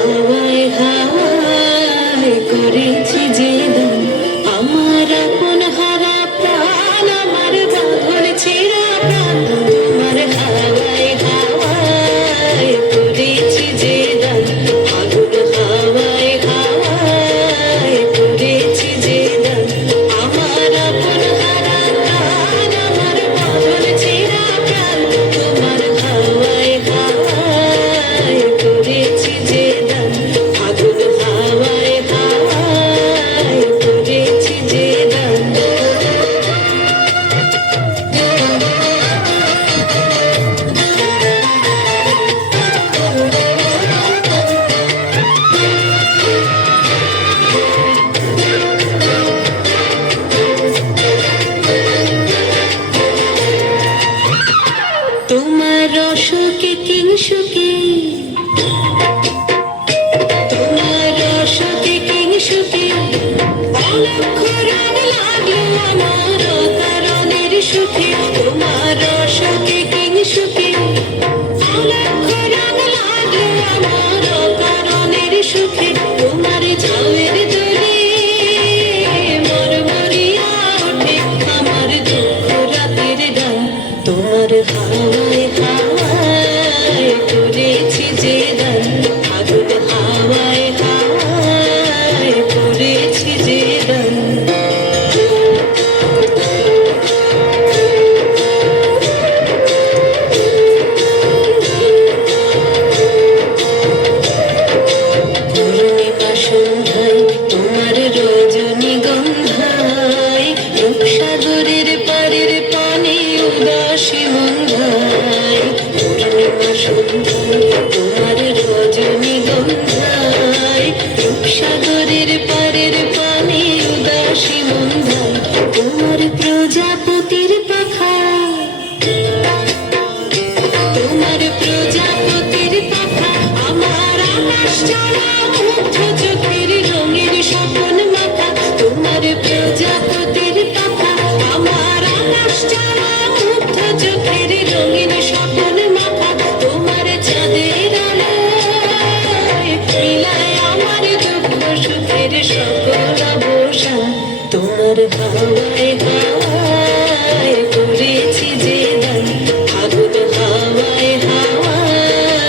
হাওয়ায় হাওয়ায় করেছি যে দান, আমার আপন হারা প্রাণ, আমার বাঁধন ছেঁড়া প্রাণ, তোমার হাওয়ায় হাওয়ায় করেছি যে দান, আগুন হাওয়ায় হাওয়ায় করেছি যে দান, আমার আপন হারা প্রাণ, আমার বাঁধন ছেঁড়া প্রাণ, তোমার হাওয়ায় হাওয়ায় করেছি যে দান, আগুন হাওয়ায় হাওয়ায় করেছি যে দান। তোমার অসুখে কিংসুকে, তোমার অসুখে কিংসুকে, অলক্ষ রাগ লাগলো আমার কারণের সুখে, তোমার অসুখে কিংসুকে, অলক্ষ রাগ লাগলো আমার কারণের সুখে, তোমার ঝালের দোলে মরমরিয়া ওঠে আমার দুঃখ রাতের গান, তোমার হাওয়ায় হাওয়ায় করেছি যে দান, আগুন হাওয়ায় হাওয়ায় করেছি যে দান। পূর্ণিমা সন্ধ্যায় তোমার রজনীগন্ধায়, রূপসাগরের পারের পানে উদাসী মন্ধায়, পূর্ণিমা সন্ধ্যায় তোমার রজনীগন্ধায়, রূপসাগরের পারের পানে উদাসী মন্ধায়, তোমার প্রজাপতির পাখায়, তোমার প্রজাপতির পাখা আমার আকাশ ছাড়া মুগ্ধ